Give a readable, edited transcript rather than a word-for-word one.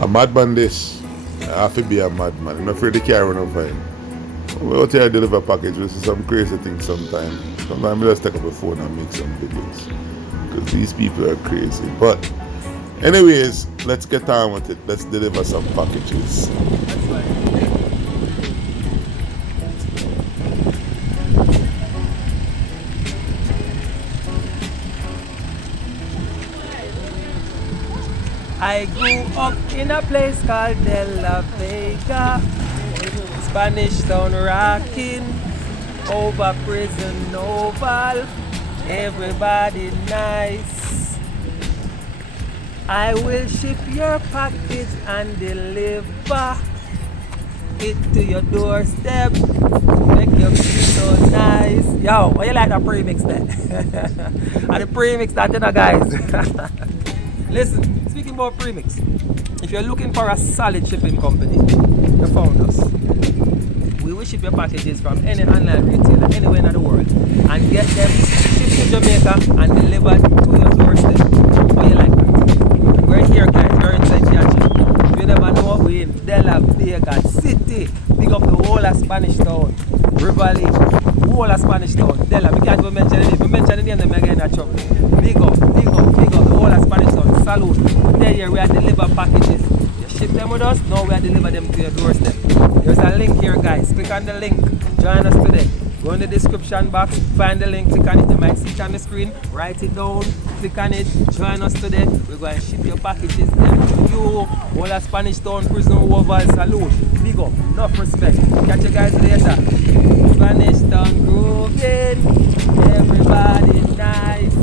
A madman this. I have to be a madman. I'm not afraid to carry one over him. We out here deliver package, we see some crazy things sometimes. Sometimes I just take up the phone and make some videos. Because these people are crazy. But anyways, let's get on with it. Let's deliver some packages. I grew up in a place called De La Vega, Spanish Town rocking, over prison oval, everybody nice. I will ship your package and deliver it to your doorstep, make you feel so nice. Yo, what you like that premix there? And the premix that you know guys. Listen, speaking about premix, if you're looking for a solid shipping company, you found us. We will ship your packages from any online retailer anywhere in the world and get them shipped to Jamaica and delivered to your doorstep. How you like that? We're here guys, we're in St. Catherine. If you never know, we're in De La Vega City. Big up the whole of Spanish Town, Rivali, whole of Spanish Town, Dela. We can't even mention it. If we mention the name, then we're getting a trouble. Big up, the whole of Spanish Town. Salute. There here, we are deliver packages. You ship them with us, now we are deliver them to your doorstep. There's a link here, guys. Click on the link. Join us today. Go in the description box, find the link, click on it. You might see it on the screen. Write it down, click on it. Join us today. We're going to ship your packages them to you. All of Spanish Town, Prison Oval, salute. Big up, enough respect. Catch you guys later. Spanish Town grooving. Everybody nice.